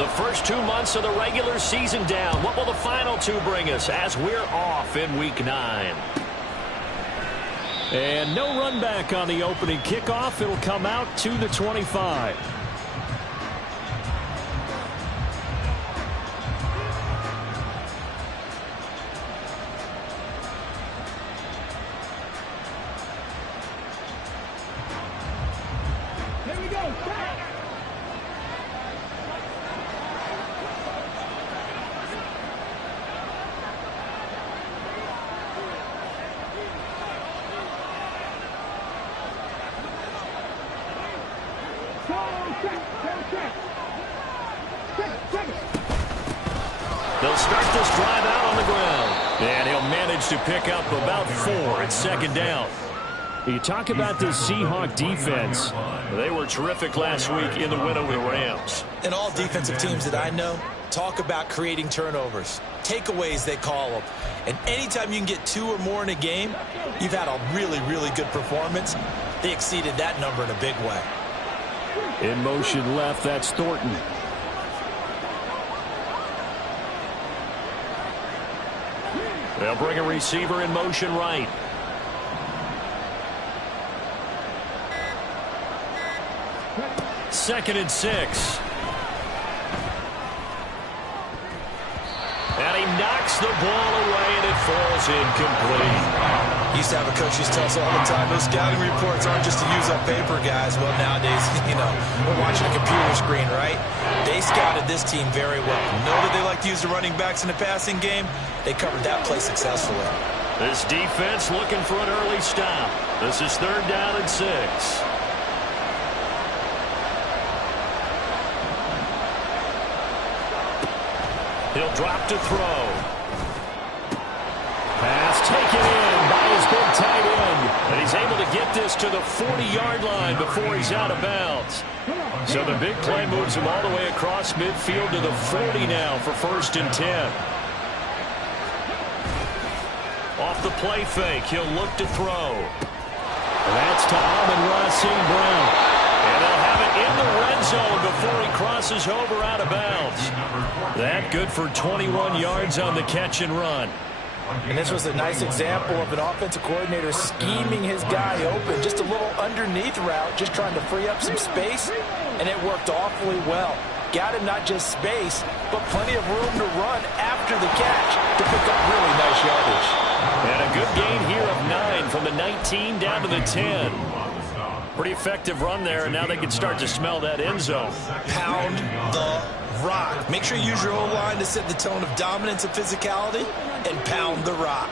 The first 2 months of the regular season down. What will the final two bring us as we're off in Week 9? And no run back on the opening kickoff. It'll come out to the 25. They'll start this drive out on the ground. And he'll manage to pick up about 4 at second down. You talk about this Seahawk defense. They were terrific last week in the win over the Rams. And all defensive teams that I know talk about creating turnovers. Takeaways, they call them. And anytime you can get 2 or more in a game, you've had a really, really good performance. They exceeded that number in a big way. In motion left, that's Thornton. They'll bring a receiver in motion right. Second and 6. And he knocks the ball away, and it falls incomplete. Used to have a coach used to tell us all the time, those scouting reports aren't just to use up paper, guys. Well, nowadays, we're watching a computer screen, right? They scouted this team very well. Know that they like to use the running backs in the passing game? They covered that play successfully. This defense looking for an early stop. This is 3rd down and 6. He'll drop to throw. Pass taken in by his big tight end. And he's able to get this to the 40-yard line before he's out of bounds. So the big play moves him all the way across midfield to the 40 now for 1st and 10. Off the play fake, he'll look to throw. And that's to Amon-Ra St. Brown. And they'll have it in the red zone before he crosses over out of bounds. That good for 21 yards on the catch and run. And this was a nice example of an offensive coordinator scheming his guy open. Just a little underneath route, just trying to free up some space, and it worked awfully well. Got him not just space, but plenty of room to run after the catch to pick up really nice yardage. And a good gain here of 9 from the 19 down to the 10. Pretty effective run there, and now they can start to smell that end zone. Pound the rock. Make sure you use your O-line to set the tone of dominance and physicality, and pound the rock.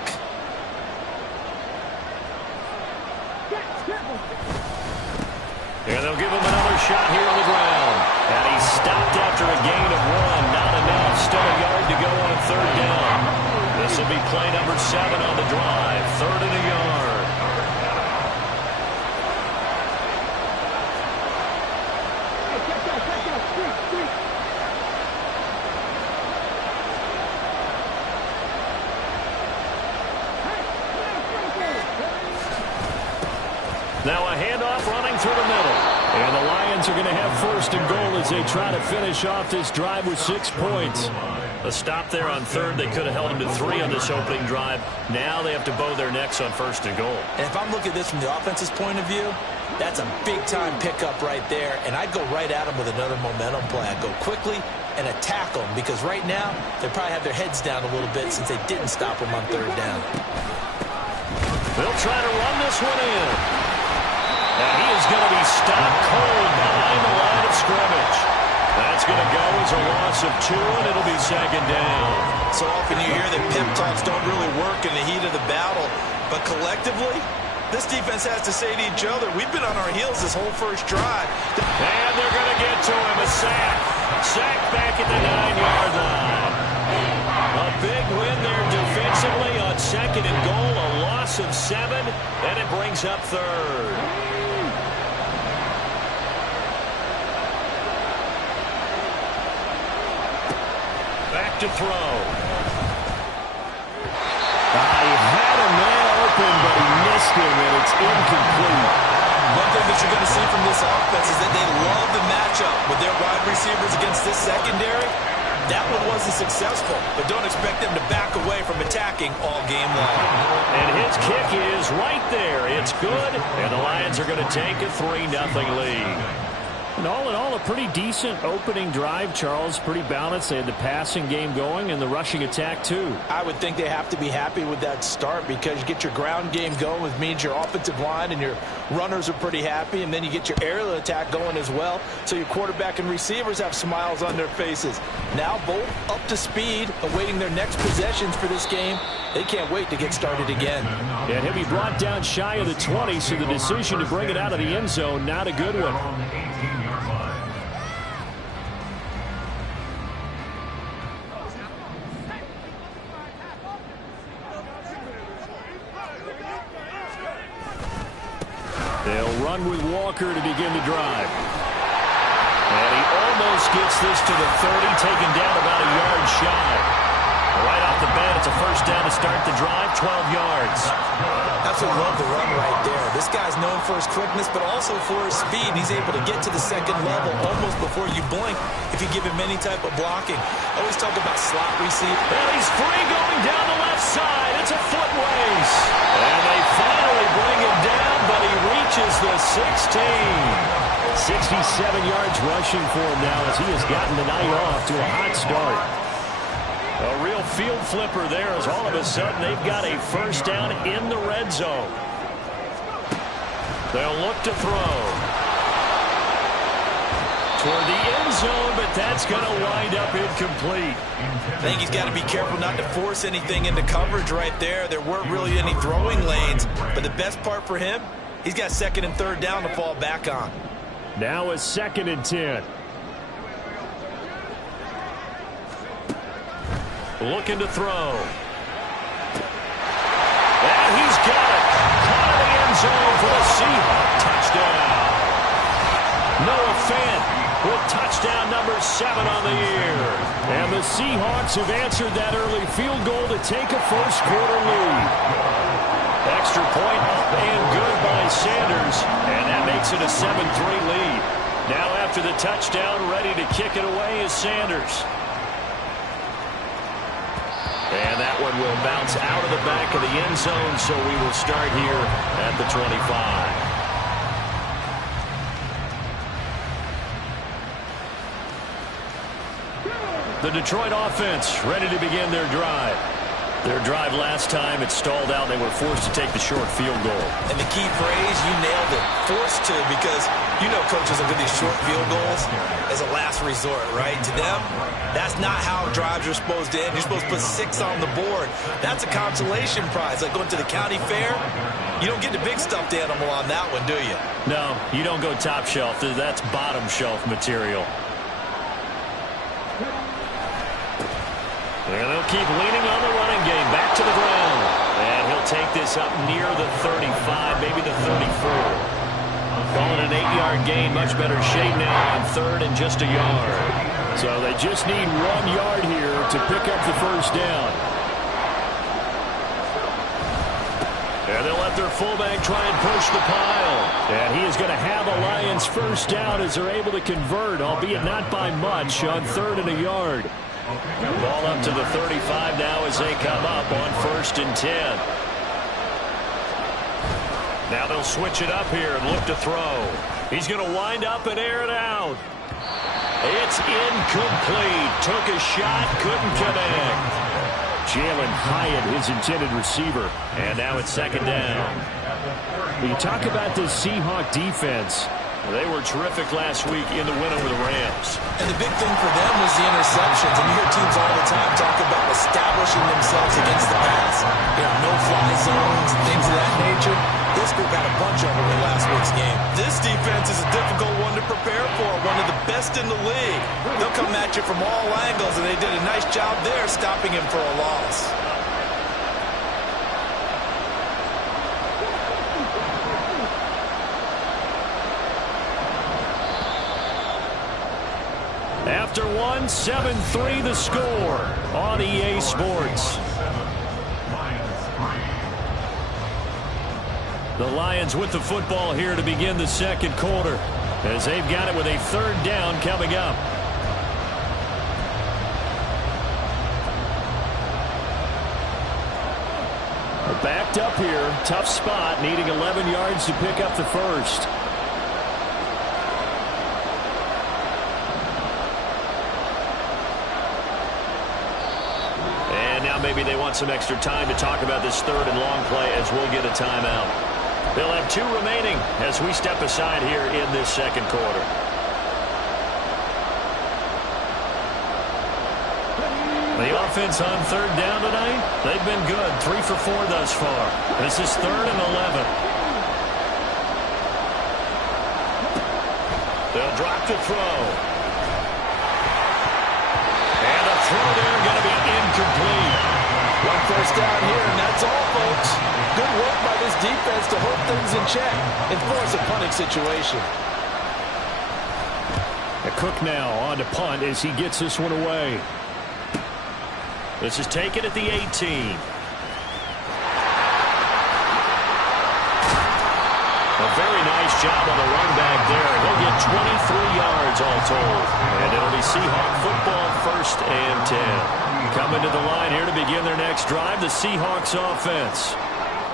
And they'll give him another shot here on the ground. And he's stopped after a gain of 1. Not enough. Still a yard to go on 3rd down. This will be play number 7 on the drive. 3rd and a yard. Now a handoff running through the middle. And the Lions are going to have 1st and goal as they try to finish off this drive with 6 points. A stop there on 3rd. They could have held them to 3 on this opening drive. Now they have to bow their necks on 1st and goal. And if I'm looking at this from the offense's point of view, that's a big-time pickup right there. And I'd go right at them with another momentum play. I'd go quickly and attack them because right now they probably have their heads down a little bit since they didn't stop them on 3rd down. They'll try to run this one in. And he is going to be stopped cold behind the line of scrimmage. That's going to go as a loss of 2, and it'll be 2nd down. So often you hear that pep talks don't really work in the heat of the battle, but collectively, this defense has to say to each other, we've been on our heels this whole first drive. And they're going to get to him. A sack. Sack back at the 9-yard line. A big win there defensively on 2nd and goal. A loss of 7, and it brings up 3rd. Back to throw. He had a man open, but he missed him, and it's incomplete. One thing that you're going to see from this offense is that they love the matchup with their wide receivers against this secondary, that one wasn't successful, but don't expect them to back away from attacking all game long. And his kick is right there. It's good, and the Lions are going to take a 3-0 lead. And all in all, a pretty decent opening drive, Charles. Pretty balanced. They had the passing game going and the rushing attack, too. I would think they have to be happy with that start because you get your ground game going, which means your offensive line and your runners are pretty happy, and then you get your aerial attack going as well, so your quarterback and receivers have smiles on their faces. Now both up to speed, awaiting their next possessions for this game. They can't wait to get started again. And he'll be brought down shy of the 20, so the decision to bring it out of the end zone, not a good one. They'll run with Walker to begin the drive. And he almost gets this to the 30, taken down about a yard shy. Right off the bat, it's a first down to start the drive, 12 yards. Absolutely love the run right there. This guy's known for his quickness, but also for his speed. He's able to get to the second level almost before you blink if you give him any type of blocking. I always talk about slot receive. And he's free going down the left side. It's a foot race. And they finally bring him down, but he reaches the 16. 67 yards rushing for him now as he has gotten the night off to a hot start. A real field flipper there as all of a sudden they've got a first down in the red zone. They'll look to throw toward the end zone, but that's going to wind up incomplete. I think he's got to be careful not to force anything into coverage right there. There weren't really any throwing lanes, but the best part for him, he's got second and third down to fall back on. Now a 2nd and 10. Looking to throw. And he's got it. Caught in the end zone for the Seahawks touchdown. Noah Fant with touchdown number 7 on the year. And the Seahawks have answered that early field goal to take a first quarter lead. Extra point up and good by Sanders. And that makes it a 7-3 lead. Now after the touchdown, ready to kick it away is Sanders. And that one will bounce out of the back of the end zone, so we will start here at the 25. The Detroit offense ready to begin their drive. Their drive last time, it stalled out. They were forced to take the short field goal. And the key phrase, you nailed it, forced to, because you know coaches look at these short field goals as a last resort, right? To them, that's not how drives are supposed to end. You're supposed to put 6 on the board. That's a consolation prize, like going to the county fair. You don't get the big stuffed animal on that one, do you? No, you don't go top shelf. That's bottom shelf material. And they'll keep leaning on the running game. Back to the ground. And he'll take this up near the 35, maybe the 34. Calling an 8-yard gain. Much better shape now on 3rd and just a yard. So they just need 1 yard here to pick up the first down. And they'll let their fullback try and push the pile. And he is going to have a Lions first down as they're able to convert, albeit not by much, on 3rd and a yard. Ball up to the 35 now as they come up on 1st and 10. Now they'll switch it up here and look to throw. He's going to wind up and air it out. It's incomplete. Took a shot, couldn't connect. Jalen Hyatt, his intended receiver. And now it's 2nd down. When you talk about this Seahawk defense, they were terrific last week in the win over the Rams. And the big thing for them was the interceptions. And you hear teams all the time talk about establishing themselves against the pass. You know, no-fly zones, things of that nature. This group had a bunch of them in last week's game. This defense is a difficult one to prepare for, one of the best in the league. They'll come at you from all angles, and they did a nice job there stopping him for a loss. After 7-3 the score on EA Sports. The Lions with the football here to begin the second quarter. as they've got it with a third down coming up. We're backed up here. Tough spot, needing 11 yards to pick up the first. And now maybe they want some extra time to talk about this third and long play as we'll get a timeout. They'll have 2 remaining as we step aside here in this second quarter. The offense on third down tonight, they've been good. 3 for 4 thus far. This is 3rd and 11. They'll drop to throw. And the throw there going to be incomplete. 1 first down here, and that's all, folks. Good work by this defense to hold things in check and force a punting situation. Cook now on to punt as he gets this one away. This is taken at the 18. A very nice job on the run back there. He'll get 23 yards all told. And it'll be Seahawk football, 1st and 10. Coming to the line here to begin their next drive, the Seahawks offense.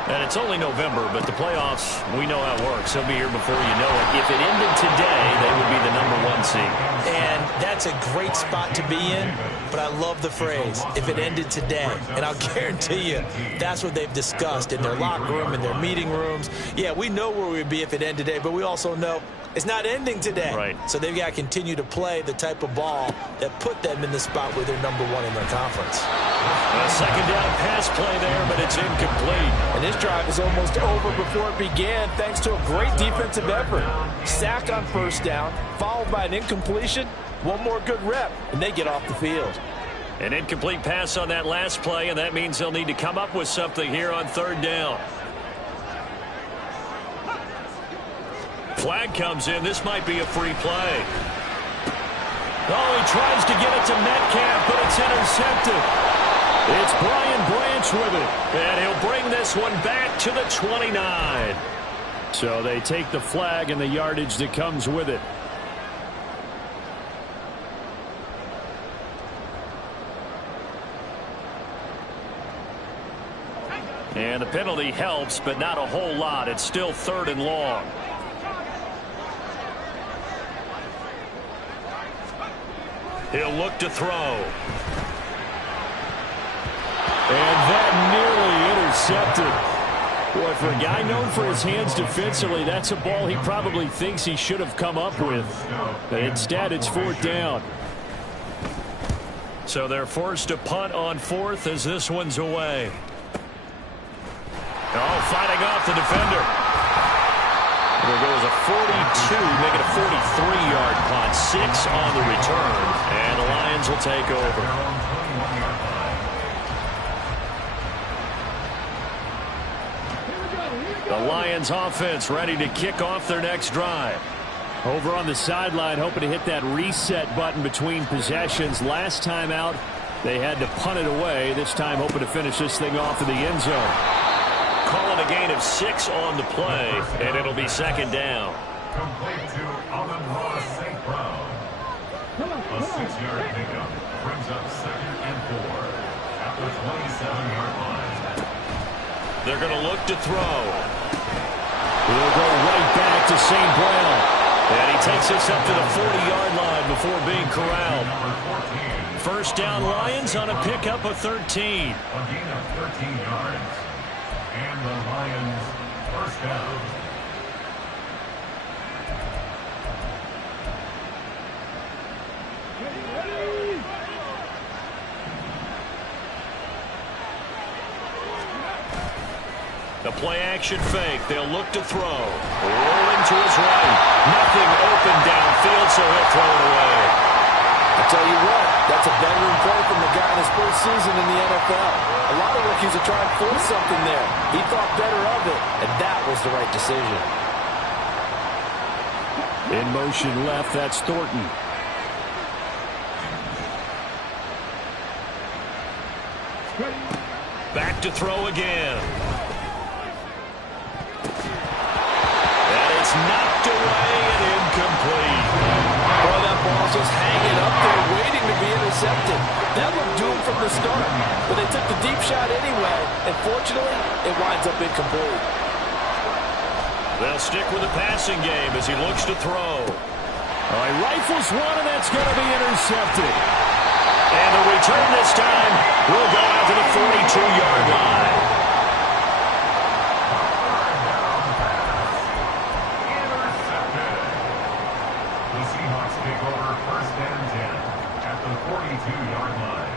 And it's only November, but the playoffs, we know how it works. They'll be here before you know it. If it ended today, they would be the #1 seed. And that's a great spot to be in, but I love the phrase, if it ended today. And I'll guarantee you, that's what they've discussed in their locker room, in their meeting rooms. Yeah, we know where we'd be if it ended today, but we also know it's not ending today. Right. So they've got to continue to play the type of ball that put them in the spot where they're #1 in their conference. A second down pass play there, but it's incomplete. And this drive is almost over before it began thanks to a great defensive effort. Sack on first down, followed by an incompletion. One more good rep, and they get off the field. An incomplete pass on that last play, and that means they'll need to come up with something here on third down. Flag comes in. This might be a free play. Oh, he tries to get it to Metcalf, but it's intercepted. It's Brian Branch with it, and he'll bring this one back to the 29. So they take the flag and the yardage that comes with it. And the penalty helps, but not a whole lot. It's still 3rd and long. He'll look to throw. And that nearly intercepted. Boy, for a guy known for his hands defensively, that's a ball he probably thinks he should have come up with. But instead, it's 4th down. So they're forced to punt on 4th as this one's away. Oh, fighting off the defender. There goes a 42, make it a 43-yard punt. 6 on the return, and the Lions will take over. The Lions offense ready to kick off their next drive. Over on the sideline, hoping to hit that reset button between possessions. Last time out, they had to punt it away. This time, hoping to finish this thing off in the end zone. Calling a gain of 6 on the play, and it'll be 2nd down. Complete to Alvin Ross St. Brown. A 6-yard pickup brings up 2nd and 4 at the 27-yard line. They're going to look to throw. He'll go right back to St. Brown. And he takes this up to the 40-yard line before being corralled. 1st down Lions on a pickup of 13. A gain of 13 yards. And the Lions 1st down. The play-action fake. They'll look to throw. Rolling to his right. Nothing open downfield, so he'll throw it away. I tell you what, that's a veteran play from the guy in his first season in the NFL. A lot of rookies are trying to force something there. He thought better of it, and that was the right decision. In motion left, that's Thornton. Back to throw again. And it's knocked away and incomplete. intercepted. That looked doomed from the start, but they took the deep shot anyway, and fortunately, it winds up incomplete. They'll stick with the passing game as he looks to throw. He rifles one, and that's going to be intercepted. And the return this time will go out to the 42-yard line. The Seahawks take over 1st and 10 at the 42-yard line.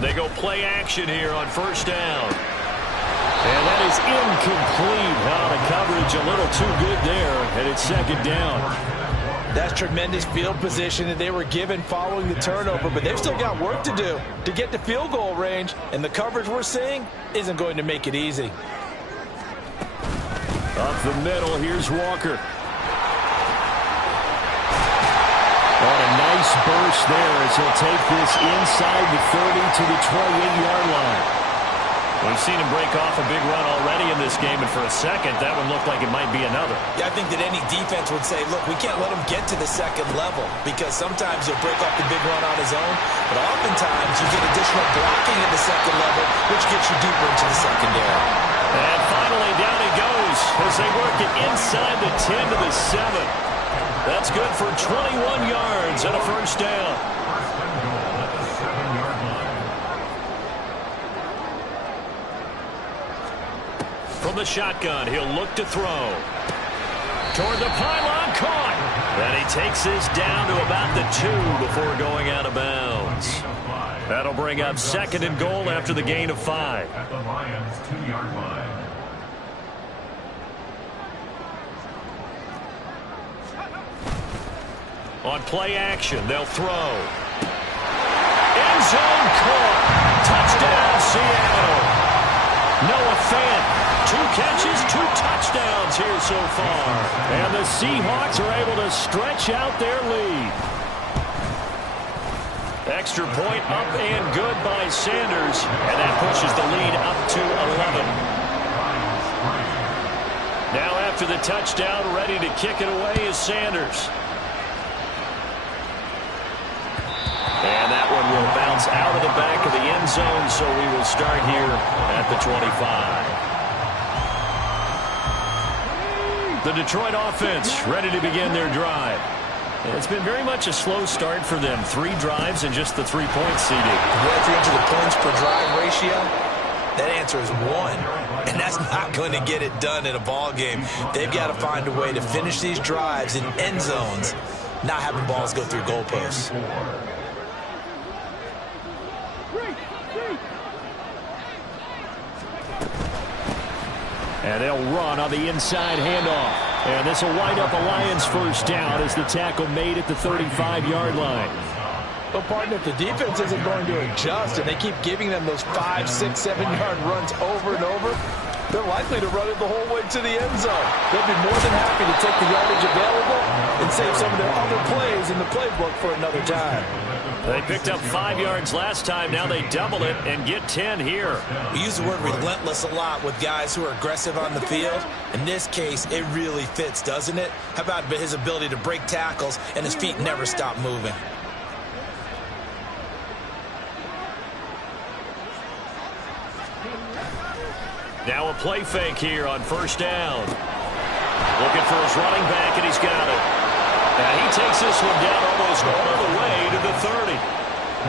They go play action here on 1st down. And that is incomplete. The coverage a little too good there, and it's 2nd down. That's tremendous field position that they were given following the turnover, but they've still got work to do to get to field goal range, and the coverage we're seeing isn't going to make it easy. Up the middle, here's Walker. On a nice burst there as he'll take this inside the 30 to the 28-yard line. We've seen him break off a big run already in this game, and for a second, that one looked like it might be another. Yeah, I think that any defense would say, look, we can't let him get to the second level, because sometimes he'll break off the big run on his own, but oftentimes you get additional blocking at the second level, which gets you deeper into the secondary. And finally, down he goes as they work it inside the 10 to the 7. That's good for 21 yards and a 1st down. From the shotgun, he'll look to throw. Toward the pylon, caught. And he takes this down to about the 2 before going out of bounds. That'll bring up 2nd and goal after the gain of 5. At the Lions' 2-yard line. On play action, they'll throw. End zone caught. Touchdown, Seattle. Noah Fant. 2 catches, 2 touchdowns here so far. And the Seahawks are able to stretch out their lead. Extra point up and good by Sanders. And that pushes the lead up to 11. Now after the touchdown, ready to kick it away is Sanders. And that one will bounce out of the back of the end zone, so we will start here at the 25. The Detroit offense ready to begin their drive. It's been very much a slow start for them. 3 drives and just the 3-point seeding. If you're into the points per drive ratio, that answer is 1. And that's not going to get it done in a ball game. They've got to find a way to finish these drives in end zones, not having balls go through goalposts. And they'll run on the inside handoff. And this will wind up a Lions 1st down as the tackle made at the 35-yard line. Well, partner, if the defense isn't going to adjust and they keep giving them those 5, 6, 7-yard runs over and over, they're likely to run it the whole way to the end zone. They'll be more than happy to take the yardage available and save some of their other plays in the playbook for another time. They picked up 5 yards last time. Now they double it and get 10 here. We use the word relentless a lot with guys who are aggressive on the field. In this case, it really fits, doesn't it? How about his ability to break tackles and his feet never stop moving? Now a play fake here on 1st down. Looking for his running back, and he's got it. And he takes this one down almost all the way to the 30.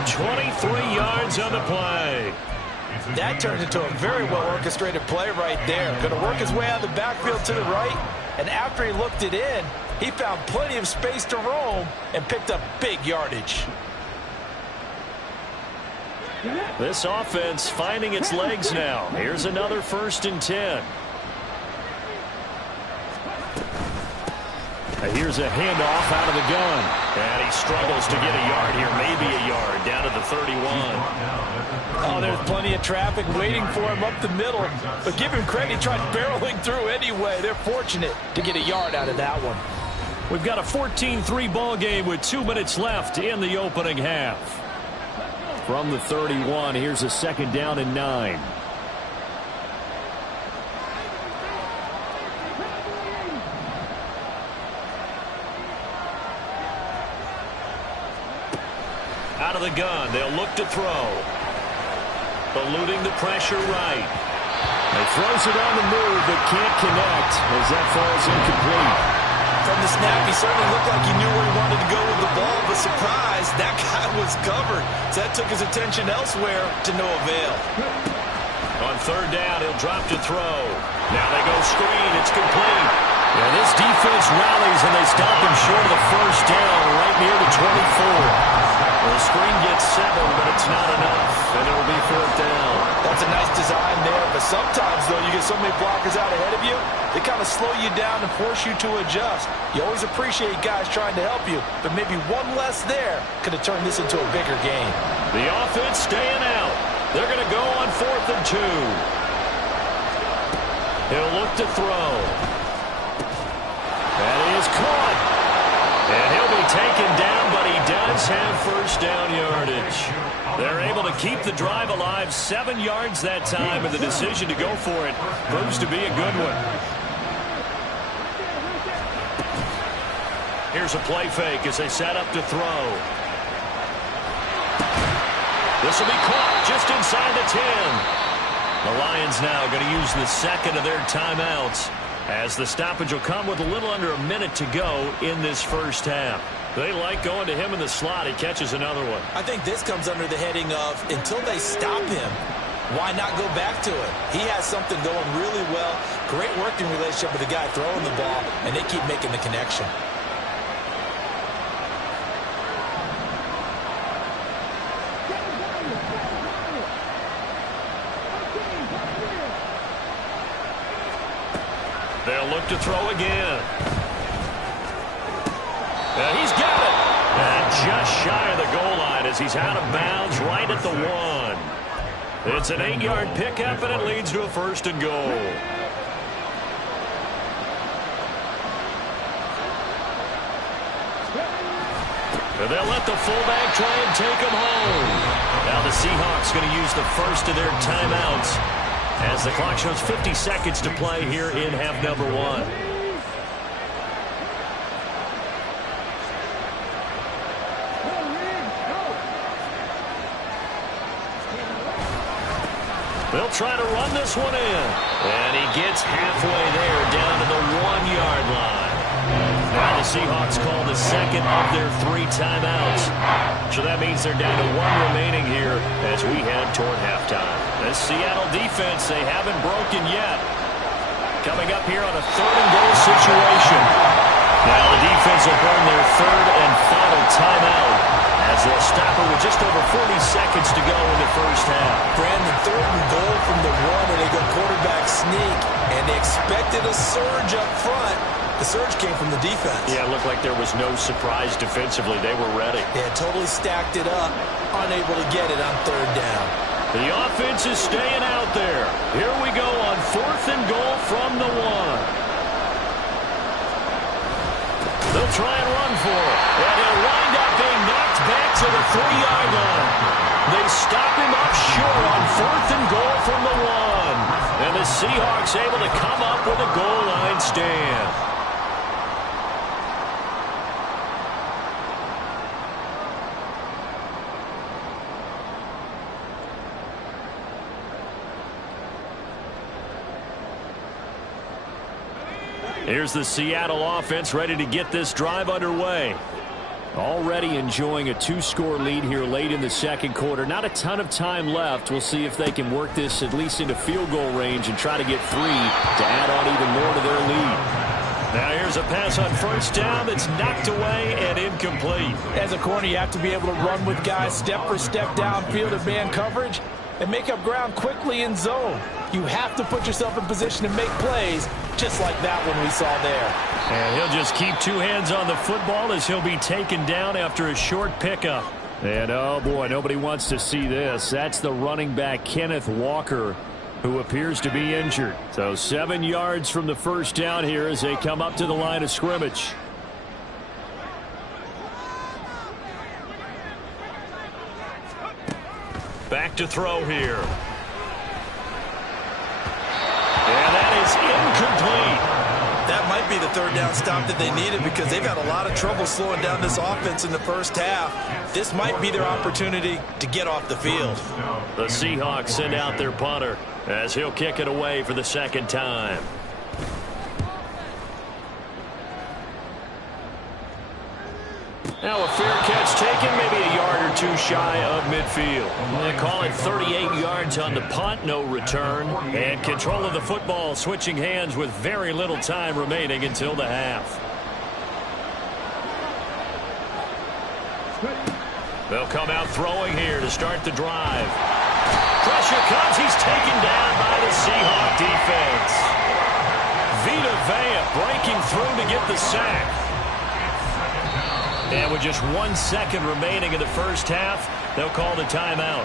23 yards on the play. That turns into a very well-orchestrated play right there. Going to work his way out of the backfield to the right, and after he looked it in, he found plenty of space to roam and picked up big yardage. This offense finding its legs now. Here's another 1st and 10. Here's a handoff out of the gun. And he struggles to get a yard here, maybe a yard, down to the 31. Oh, there's plenty of traffic waiting for him up the middle. But give him credit, he tried barreling through anyway. They're fortunate to get a yard out of that one. We've got a 14-3 ball game with 2 minutes left in the opening half. From the 31, here's a 2nd down and 9. out of the gun. They'll look to throw. Eluding the pressure right. He throws it on the move, but can't connect as that falls incomplete. From the snap, he certainly looked like he knew where he wanted to go with the ball, but surprise, that guy was covered. So that took his attention elsewhere to no avail. On third down, he'll drop to throw. Now they go screen. It's complete. And this defense rallies, and they stop him short of the first down, right near the 24. The screen gets 7, but it's not enough, and it will be fourth down. That's a nice design there, but sometimes, though, you get so many blockers out ahead of you, they kind of slow you down and force you to adjust. You always appreciate guys trying to help you, but maybe one less there could have turned this into a bigger game. The offense staying out. They're going to go on 4th and 2. He'll look to throw. That is caught. And he'll be taken down, but he does have first down yardage. They're able to keep the drive alive, 7 yards that time, and the decision to go for it proves to be a good one. Here's a play fake as they set up to throw. This will be caught just inside the 10. The Lions now going to use the second of their timeouts, as the stoppage will come with a little under a minute to go in this first half. They like going to him in the slot. He catches another one. I think this comes under the heading of, until they stop him, why not go back to it? He has something going really well. Great working relationship with the guy throwing the ball, and they keep making the connection. They'll look to throw again. And he's got it. And just shy of the goal line as he's out of bounds right at the 1. It's an 8-yard pickup, and it leads to a 1st and goal. And they'll let the fullback try and take him home. Now the Seahawks going to use the first of their timeouts, as the clock shows 50 seconds to play here in half number 1. They'll try to run this one in. And he gets halfway there, down to the 1-yard line. Now the Seahawks call the second of their 3 timeouts. So that means they're down to 1 remaining here as we head toward halftime. The Seattle defense, they haven't broken yet. Coming up here on a 3rd and goal situation. Now the defense will burn their 3rd and final timeout, as they'll stop it with just over 40 seconds to go in the first half. Brandon, 3rd and goal from the 1, and they go quarterback sneak, and they expected a surge up front. The surge came from the defense. Yeah, it looked like there was no surprise defensively. They were ready. They had totally stacked it up, unable to get it on 3rd down. The offense is staying out there. Here we go on 4th and goal from the 1. They'll try and run for it. And he'll wind up being knocked back to the 3-yard line. They stop him up short on 4th and goal from the 1. And the Seahawks able to come up with a goal line stand. Here's the Seattle offense ready to get this drive underway. Already enjoying a 2-score lead here late in the second quarter. Not a ton of time left. We'll see if they can work this at least into field goal range and try to get 3 to add on even more to their lead. Now here's a pass on first down that's knocked away and incomplete. As a corner, you have to be able to run with guys step for step downfield in man coverage and make up ground quickly in zone. You have to put yourself in position to make plays, just like that one we saw there. And he'll just keep 2 hands on the football as he'll be taken down after a short pickup. And oh boy, nobody wants to see this. That's the running back, Kenneth Walker, who appears to be injured. So 7 yards from the first down here as they come up to the line of scrimmage. Back to throw here. And that is incomplete. That might be the third down stop that they needed because they've had a lot of trouble slowing down this offense in the first half. This might be their opportunity to get off the field. The Seahawks send out their punter as he'll kick it away for the second time. Now a fair catch taken, maybe a yard or two shy of midfield. They call it 38 yards on the punt, no return. And control of the football switching hands with very little time remaining until the half. They'll come out throwing here to start the drive. Pressure comes. He's taken down by the Seahawk defense. Vita Vea breaking through to get the sack. And with just 1 second remaining in the first half, they'll call the timeout.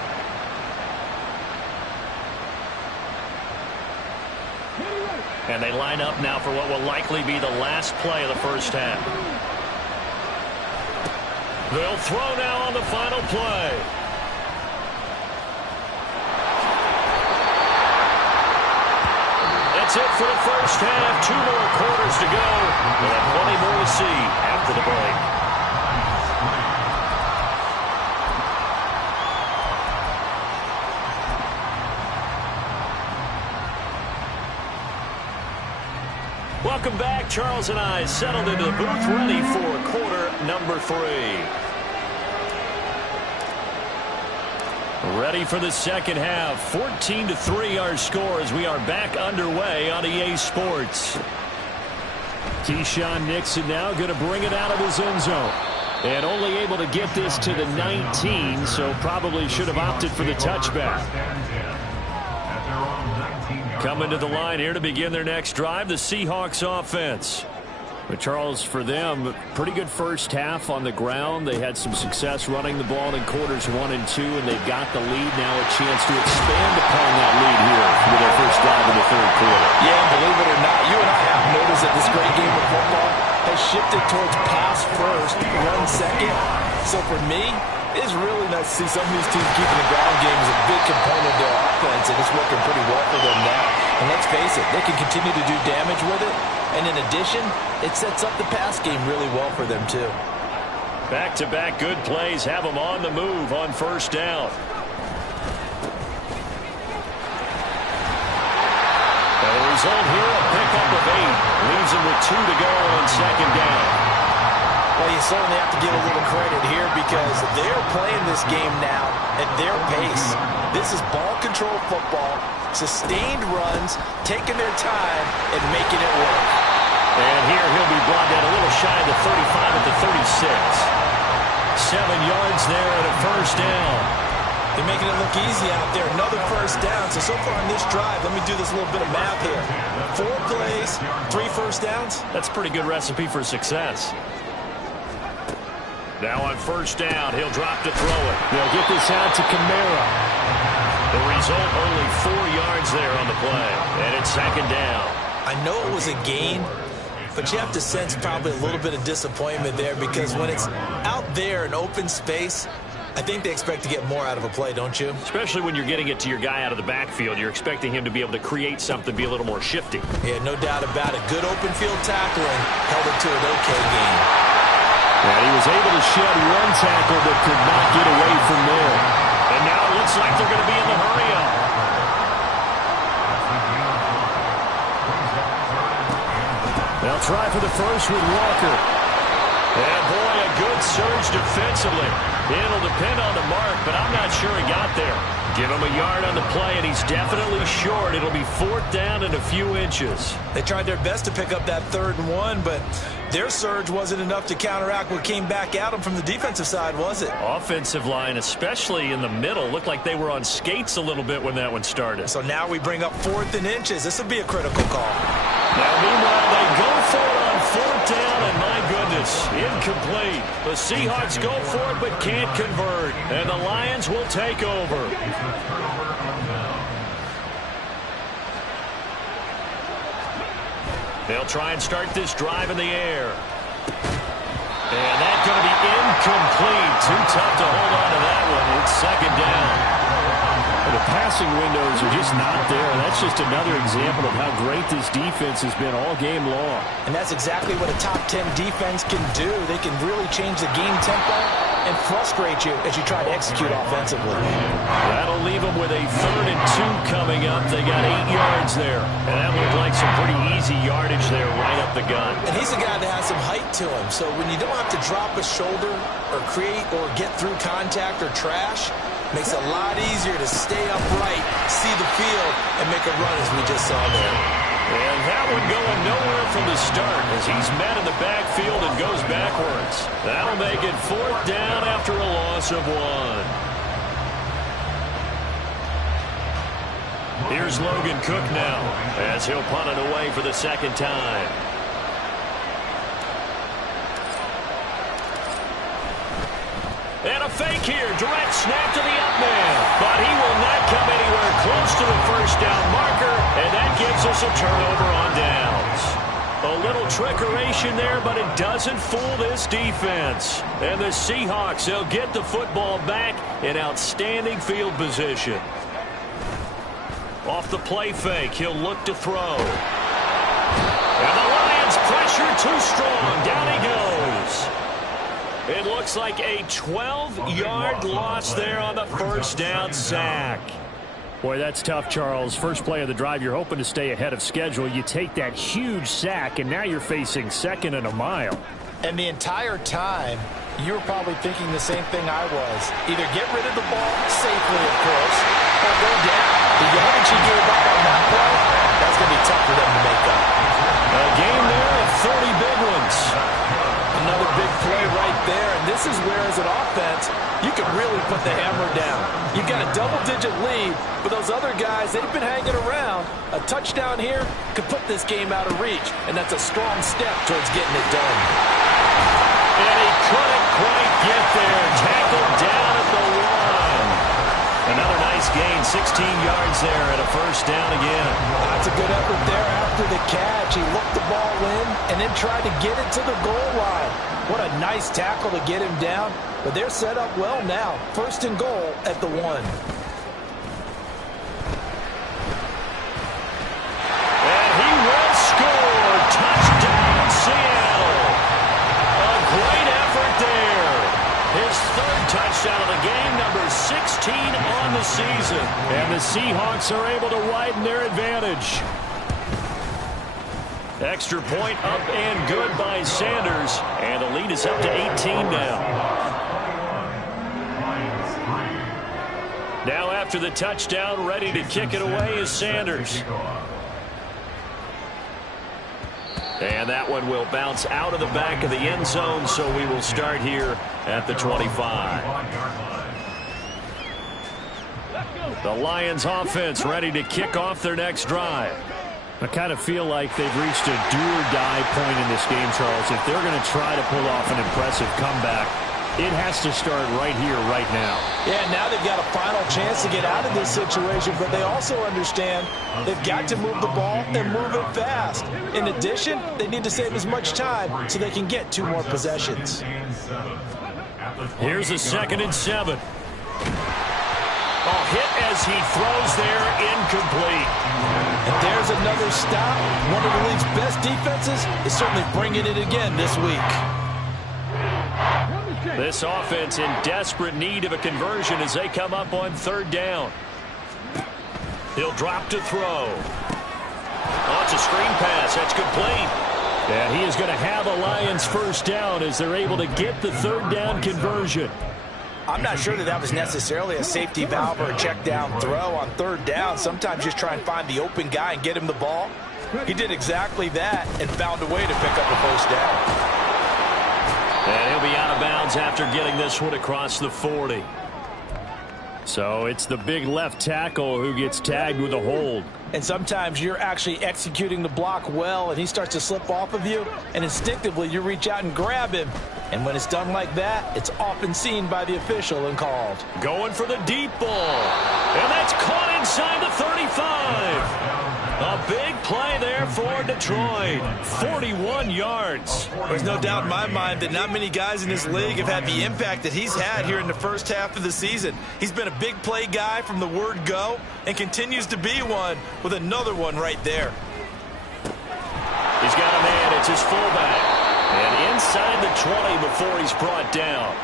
And they line up now for what will likely be the last play of the first half. They'll throw now on the final play. That's it for the first half. 2 more quarters to go. We'll have plenty more to see after the break. Welcome back. Charles and I settled into the booth ready for quarter number 3. Ready for the second half. 14-3 our score as we are back underway on EA Sports. Keyshawn Nixon now going to bring it out of his end zone. And only able to get this to the 19, so probably should have opted for the touchback. Coming to the line here to begin their next drive, the Seahawks offense. But Charles, for them, pretty good first half on the ground. They had some success running the ball in quarters 1 and 2, and they've got the lead now, a chance to expand upon that lead here with their first drive in the third quarter. Yeah, believe it or not, you and I have noticed that this great game of football has shifted towards pass first, run second. So for me, it's really nice to see some of these teams keeping the ground game as a big component of their offense, and it's working pretty well for them now. And let's face it, they can continue to do damage with it. And in addition, it sets up the pass game really well for them, too. Back-to-back good plays have them on the move on first down. And the result here, a pickup of 8. Leaves them with 2 to go on second down. Well, you certainly have to give a little credit here because they're playing this game now at their pace. This is ball control football, sustained runs, taking their time, and making it work. And here he'll be brought down a little shy of the 35 at the 36. 7 yards there and a first down. They're making it look easy out there. Another first down. So far on this drive, let me do this little bit of math here. 4 plays, 3 first downs. That's a pretty good recipe for success. Now on first down, he'll drop to throw it. They'll get this out to Kamara. The result, only 4 yards there on the play. And it's second down. I know it was a gain, but you have to sense probably a little bit of disappointment there because when it's out there in open space, I think they expect to get more out of a play, don't you? Especially when you're getting it to your guy out of the backfield. You're expecting him to be able to create something, be a little more shifty. Yeah, no doubt about it. Good open field tackling held it to an okay game. And he was able to shed 1 tackle but could not get away from there. And now it looks like they're going to be in the hurry-up. They'll try for the first with Walker. And boy, a good surge defensively. It'll depend on the mark, but I'm not sure he got there. Give him a yard on the play, and he's definitely short. It'll be 4th down and a few inches. They tried their best to pick up that 3rd and 1, but their surge wasn't enough to counteract what came back at them from the defensive side, was it? Offensive line, especially in the middle, looked like they were on skates a little bit when that one started. So now we bring up 4th and inches. This will be a critical call. Now, meanwhile, they go for it on 4th down, and my goodness, incomplete. The Seahawks go for it but can't convert, and the Lions will take over. They'll try and start this drive in the air. And that's going to be incomplete. Too tough to hold on to that one. It's second down. The passing windows are just not there. That's just another example of how great this defense has been all game long. And that's exactly what a top 10 defense can do. They can really change the game tempo and frustrate you as you try to execute offensively. That'll leave them with a 3rd and 2 coming up. They got 8 yards there. And that looked like some pretty easy yardage there right up the gut. And he's a guy that has some height to him. So when you don't have to drop a shoulder or create or get through contact or trash, makes it a lot easier to stay upright, see the field, and make a run as we just saw there. And that one going nowhere from the start as he's met in the backfield and goes backwards. That'll make it 4th down after a loss of 1. Here's Logan Cook now as he'll punt it away for the 2nd time. And a fake here. Direct snap to the up man. But he will not come anywhere close to the 1st down marker. And that gives us a turnover on downs. A little trickeration there, but it doesn't fool this defense. And the Seahawks, they'll get the football back in outstanding field position. Off the play fake, he'll look to throw. And the Lions pressure too strong. Down he goes. It looks like a 12-yard loss there on the 1st down sack. Boy, that's tough, Charles. First play of the drive, you're hoping to stay ahead of schedule. You take that huge sack, and now you're facing 2nd and a mile. And the entire time, you were probably thinking the same thing I was. Either get rid of the ball safely, of course, or go down. The yardage he gave up on that play, that's going to be tough for them to make up. A game there of 30 big ones. Another big play right there, and this is where, as an offense, you can really put the hammer down. You've got a double-digit lead, but those other guys, they've been hanging around. A touchdown here could put this game out of reach, and that's a strong step towards getting it done. And he couldn't quite get there. Tackled down at the 1. Another nice gain, 16 yards there, and a 1st down again. That's a good effort there after the catch. He looked the ball in and then tried to get it to the goal line. What a nice tackle to get him down. But they're set up well now. 1st and goal at the 1. And he will score. Touchdown, Seattle. A great effort there. His 3rd touchdown of the game, number 16 on the season. And the Seahawks are able to widen their advantage. Extra point up and good by Sanders. And the lead is up to 18 now. Now after the touchdown, ready to kick it away is Sanders. And that one will bounce out of the back of the end zone, so we will start here at the 25. The Lions offense ready to kick off their next drive. I kind of feel like they've reached a do-or-die point in this game, Charles. If they're going to try to pull off an impressive comeback, it has to start right here, right now. Yeah, now they've got a final chance to get out of this situation, but they also understand they've got to move the ball and move it fast. In addition, they need to save as much time so they can get 2 more possessions. Here's a 2nd and 7. Oh, hit as he throws there, incomplete. And there's another stop. One of the league's best defenses is certainly bringing it again this week. This offense in desperate need of a conversion as they come up on 3rd down. He'll drop to throw. Oh, it's a screen pass. That's complete. And he is going to have a Lions 1st down as they're able to get the 3rd down conversion. I'm not sure that was necessarily a safety valve or a check down throw on 3rd down. Sometimes just try and find the open guy and get him the ball. He did exactly that and found a way to pick up a 1st down. And he'll be out of bounds after getting this one across the 40. So it's the big left tackle who gets tagged with a hold. And sometimes you're actually executing the block well, and he starts to slip off of you, and instinctively you reach out and grab him. And when it's done like that, it's often seen by the official and called. Going for the deep ball. And that's caught inside the 35. A a big play there for Detroit. 41 yards. There's no doubt in my mind that not many guys in this league have had the impact that he's had here in the first half of the season. He's been a big play guy from the word go and continues to be one with another one right there. He's got a man. It's his fullback. And inside the 20 before he's brought down.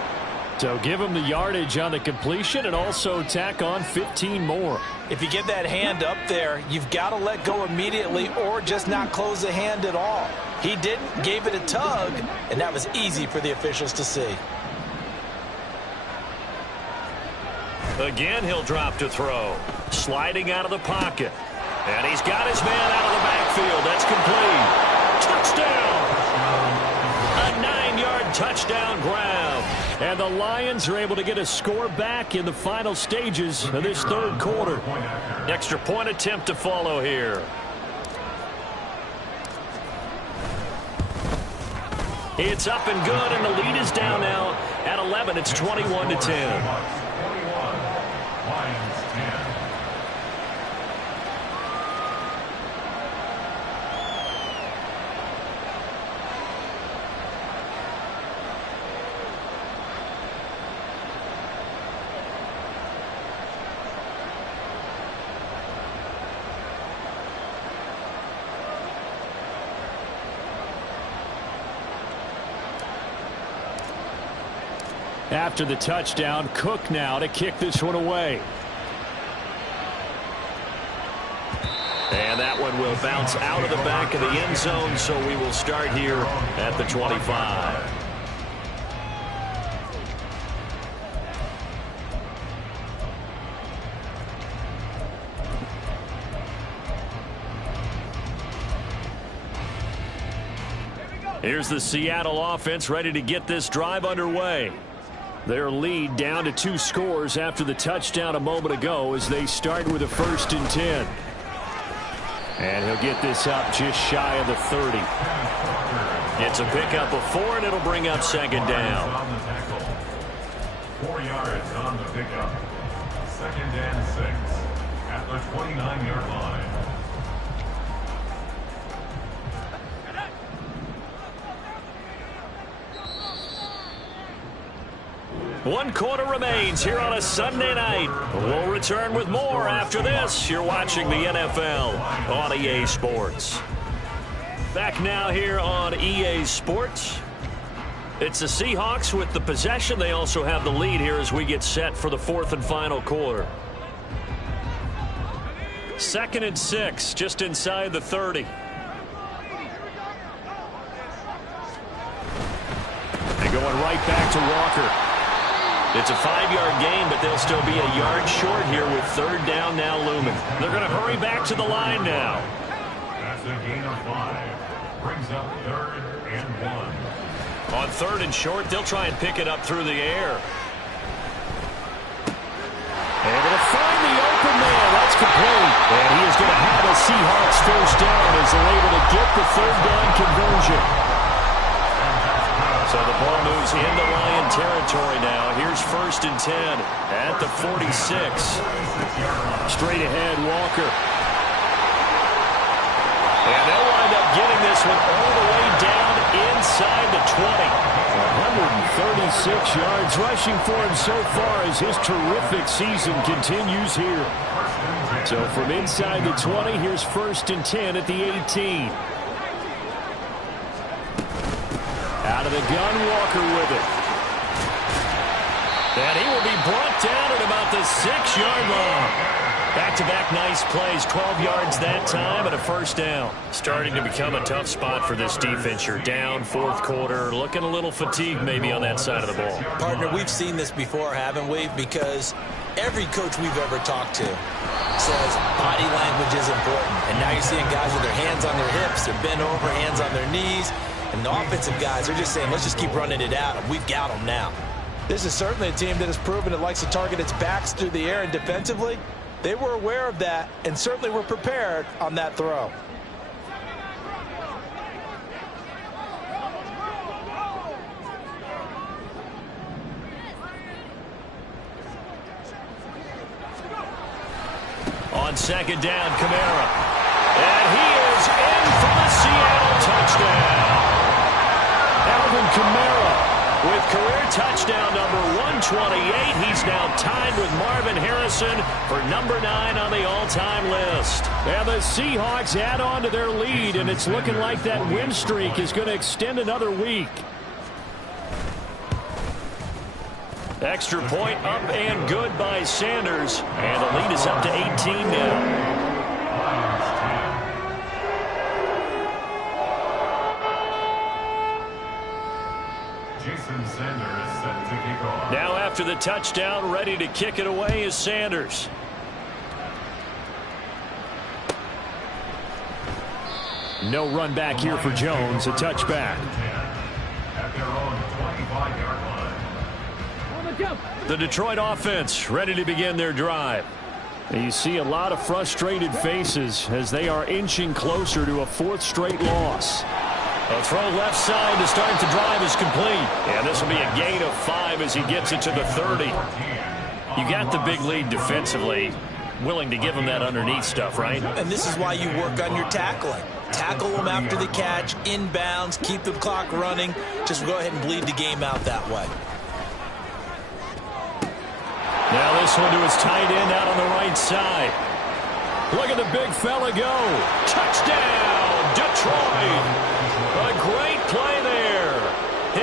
So give him the yardage on the completion and also tack on 15 more. If you get that hand up there, you've got to let go immediately or just not close the hand at all. He didn't, gave it a tug, and that was easy for the officials to see. Again, he'll drop to throw. Sliding out of the pocket. And he's got his man out of the backfield. That's complete. Touchdown! A 9-yard touchdown grab. And the Lions are able to get a score back in the final stages of this third quarter. Extra point attempt to follow here. It's up and good, and the lead is down now at 11. It's 21-10. After the touchdown, Cook now to kick this one away. And that one will bounce out of the back of the end zone, so we will start here at the 25. Here's the Seattle offense ready to get this drive underway. Their lead down to 2 scores after the touchdown a moment ago as they start with a 1st and 10. And he'll get this up just shy of the 30. It's a pickup of 4, and it'll bring up 2nd down. 4 yards on the pickup. 2nd and 6 at the 29-yard line. One quarter remains here on a Sunday night. We'll return with more after this. You're watching the NFL on EA Sports. Back now here on EA Sports. It's the Seahawks with the possession. They also have the lead here as we get set for the 4th and final quarter. 2nd and 6, just inside the 30. They're going right back to Walker. It's a 5-yard gain, but they'll still be a yard short here with 3rd down now looming. They're going to hurry back to the line now. That's a gain of 5. Brings up 3rd and 1. On 3rd and short, they'll try and pick it up through the air. Able to find the open man. That's complete. And he is going to have a Seahawks 1st down as they're able to get the 3rd down conversion. So the ball moves into Lion territory now. Here's 1st and 10 at the 46. Straight ahead, Walker. And they'll wind up getting this one all the way down inside the 20. 136 yards rushing for him so far as his terrific season continues here. So from inside the 20, here's 1st and 10 at the 18. Out of the gun, Walker with it. And he will be brought down at about the 6-yard line. Back-to-back nice plays, 12 yards that time and a 1st down. Starting to become a tough spot for this defense. You're down 4th quarter, looking a little fatigued maybe on that side of the ball. Partner, we've seen this before, haven't we? Because every coach we've ever talked to says body language is important. And now you're seeing guys with their hands on their hips, they're bent over, hands on their knees. And the offensive guys are just saying, let's just keep running it out, and we've got them now. This is certainly a team that has proven it likes to target its backs through the air, and defensively, they were aware of that and certainly were prepared on that throw. On 2nd down, Kamara. And he is in for the Seattle touchdown. Alvin Kamara with career touchdown number 128. He's now tied with Marvin Harrison for number 9 on the all-time list. And the Seahawks add on to their lead, and it's looking like that win streak is going to extend another week. Extra point up and good by Sanders, and the lead is up to 18 now. Now after the touchdown, ready to kick it away is Sanders. No run back here for Jones, a touchback. At their own 25-yard line. The Detroit offense ready to begin their drive. And you see a lot of frustrated faces as they are inching closer to a 4th straight loss. A throw left side to start the drive is complete. And this will be a gain of 5 as he gets it to the 30. You got the big lead defensively. Willing to give him that underneath stuff, right? And this is why you work on your tackling. Tackle them after the catch, inbounds, keep the clock running. Just go ahead and bleed the game out that way. Now this one to his tight end out on the right side. Look at the big fella go. Touchdown, Detroit. A great play there.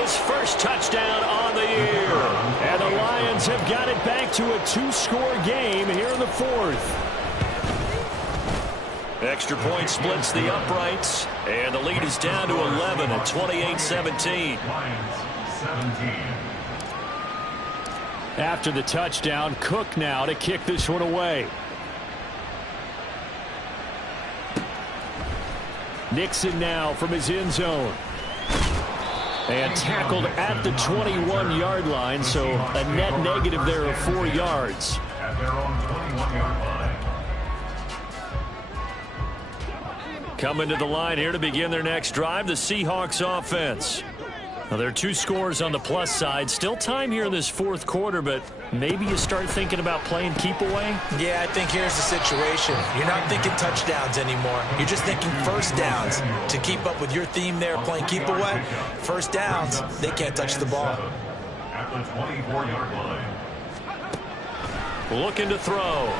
His first touchdown on the year. And the Lions have got it back to a 2-score game here in the 4th. Extra point splits the uprights. And the lead is down to 11 at 28-17. After the touchdown, Cook now to kick this one away. Nixon now from his end zone. And tackled at the 21-yard line, so a net negative there of 4 yards. At their own 21-yard line. Coming to the line here to begin their next drive, the Seahawks offense. Now, there are 2 scores on the plus side. Still time here in this 4th quarter, but maybe you start thinking about playing keep away? Yeah, I think here's the situation. You're not thinking touchdowns anymore. You're just thinking first downs. To keep up with your theme there, playing keep away, first downs, they can't touch the ball. At the 24-yard line. Looking to throw.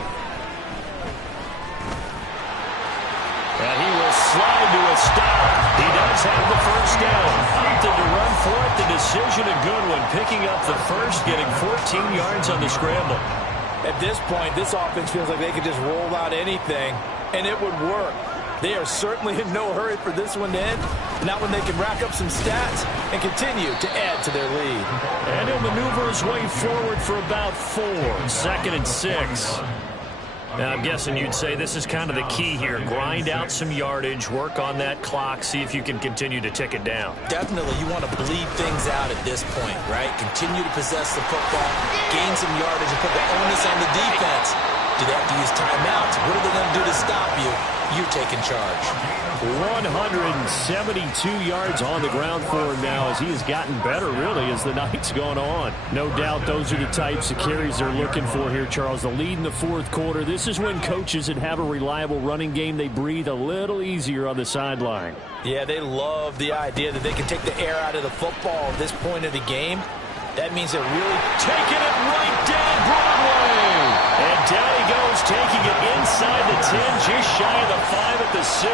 And he will slide to a stop. He does have the first down. Opted to run for it. The decision a good one. Picking up the first, getting 14 yards on the scramble. At this point, this offense feels like they could just roll out anything, and it would work. They are certainly in no hurry for this one to end. Not when they can rack up some stats and continue to add to their lead. And he'll maneuver his way forward for about 4. 2nd and 6. Now, I'm guessing you'd say this is kind of the key here. Grind out some yardage, work on that clock, see if you can continue to tick it down. Definitely, you want to bleed things out at this point, right? Continue to possess the football, gain some yardage, and put the onus on the defense. Do they have to use timeouts? What are they going to do to stop you? You're taking charge. 172 yards on the ground for him now as he has gotten better, really, as the night's gone on. No doubt those are the types of carries they're looking for here, Charles. The lead in the 4th quarter. This is when coaches that have a reliable running game, they breathe a little easier on the sideline. Yeah, they love the idea that they can take the air out of the football at this point of the game. That means they're really taking it right down Broadway. And down he goes, taking it inside the 10, just shy of the 5 at the 6.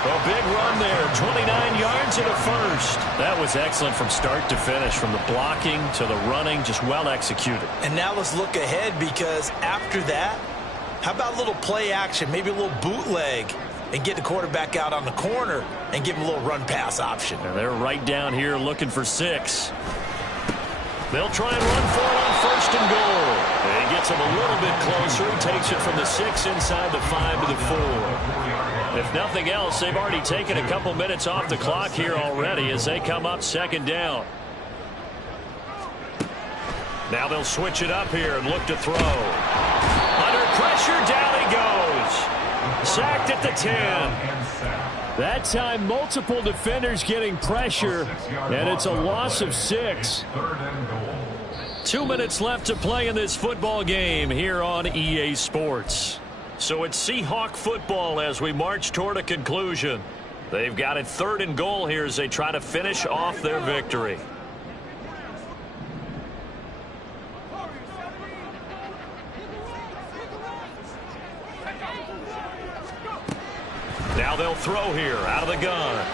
A big run there, 29 yards and a first. That was excellent from start to finish, from the blocking to the running, just well executed. And now let's look ahead, because after that, how about a little play action, maybe a little bootleg, and get the quarterback out on the corner and give him a little run-pass option. And they're right down here looking for 6. They'll try and run for it on 1st and goal. And he gets him a little bit closer. He takes it from the 6 inside the 5 to the 4. If nothing else, they've already taken a couple minutes off the clock here already as they come up 2nd down. Now they'll switch it up here and look to throw. Under pressure, down he goes. Sacked at the 10. That time, multiple defenders getting pressure, and it's a loss of 6. 2 minutes left to play in this football game here on EA Sports. So it's Seahawk football as we march toward a conclusion. They've got it 3rd and goal here as they try to finish off their victory. Now they'll throw here out of the gun.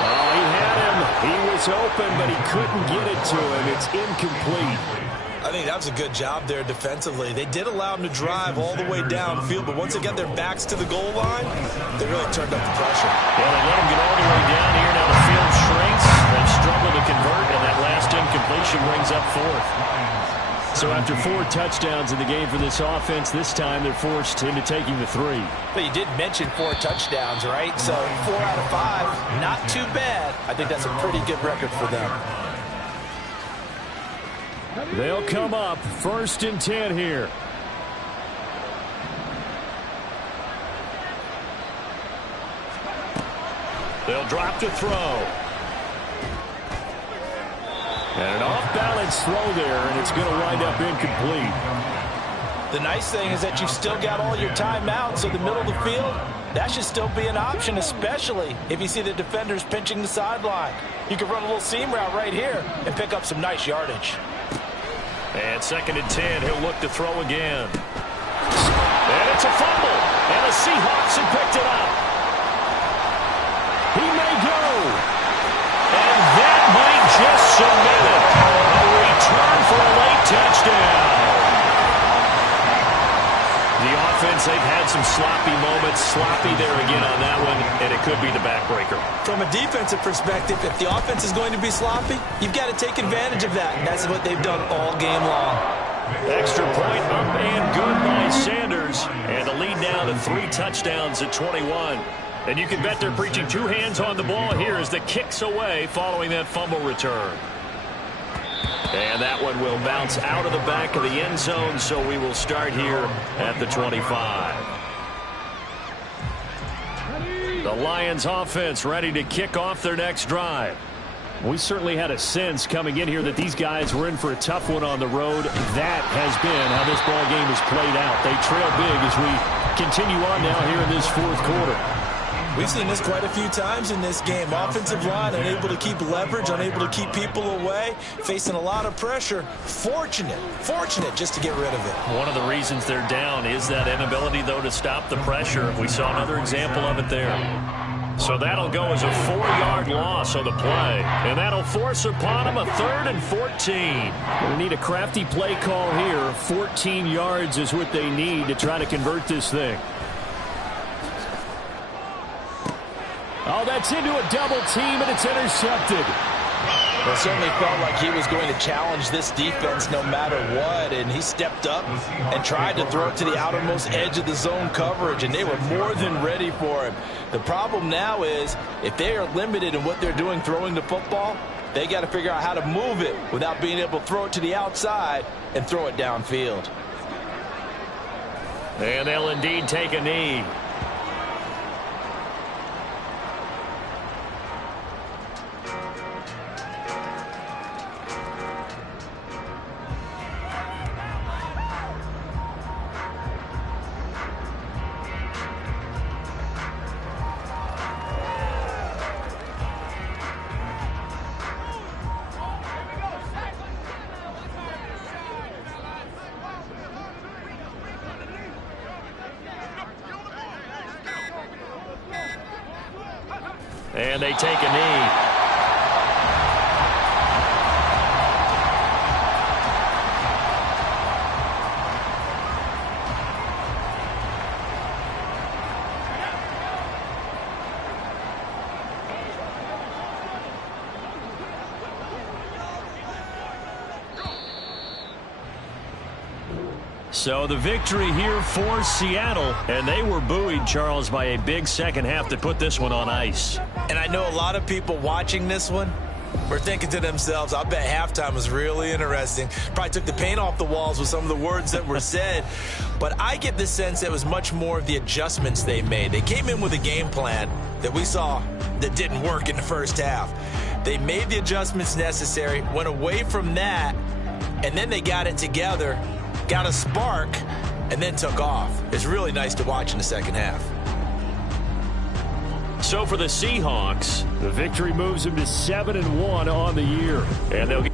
Oh, he had him. He was open, but he couldn't get it to him. It's incomplete. I think that was a good job there defensively. They did allow him to drive all the way downfield, but once they got their backs to the goal line, they really turned up the pressure. Yeah, they let him get all the way down here. Now the field shrinks. They've struggled to convert, and that last incompletion brings up 4th. So after 4 touchdowns in the game for this offense, this time they're forced into taking the 3. But you did mention 4 touchdowns, right? So 4 out of 5, not too bad. I think that's a pretty good record for them. They'll come up 1st and 10 here. They'll drop to throw. And an off-balance throw there, and it's going to wind up incomplete. The nice thing is that you've still got all your timeouts, so the middle of the field, that should still be an option, especially if you see the defenders pinching the sideline. You can run a little seam route right here and pick up some nice yardage. And 2nd and 10, he'll look to throw again. And it's a fumble, and the Seahawks have picked it up. He may go. And that might just submit it. A return for a late touchdown. The offense, they've had some sloppy moments. Sloppy there again on that one, and it could be the backbreaker. From a defensive perspective, if the offense is going to be sloppy, you've got to take advantage of that, and that's what they've done all game long. Extra point up and good by Sanders. And the lead now to 3 touchdowns at 21. And you can bet they're preaching 2 hands on the ball here as the kick's away following that fumble return. And that one will bounce out of the back of the end zone, so we will start here at the 25. The Lions offense ready to kick off their next drive. We certainly had a sense coming in here that these guys were in for a tough one on the road. That has been how this ball game has played out. They trail big as we continue on now here in this 4th quarter. We've seen this quite a few times in this game. Offensive line unable to keep leverage, unable to keep people away, facing a lot of pressure. Fortunate just to get rid of it. One of the reasons they're down is that inability, though, to stop the pressure. We saw another example of it there. So that'll go as a 4-yard loss on the play. And that'll force upon him a 3rd and 14. We need a crafty play call here. 14 yards is what they need to try to convert this thing. Oh, that's into a double team, and it's intercepted. It certainly felt like he was going to challenge this defense no matter what, and he stepped up and tried to throw it to the outermost edge of the zone coverage, and they were more than ready for him. The problem now is if they are limited in what they're doing throwing the football, they got to figure out how to move it without being able to throw it to the outside and throw it downfield. And they'll indeed take a knee. And they take a knee. So the victory here for Seattle, and they were buoyed, Charles, by a big second half to put this one on ice. And I know a lot of people watching this one were thinking to themselves, I bet halftime was really interesting. Probably took the paint off the walls with some of the words that were said. But I get the sense that it was much more of the adjustments they made. They came in with a game plan that we saw that didn't work in the first half. They made the adjustments necessary, went away from that, and then they got it together, got a spark, and then took off. It's really nice to watch in the second half. So for the Seahawks, the victory moves them to 7-1 on the year. And they'll get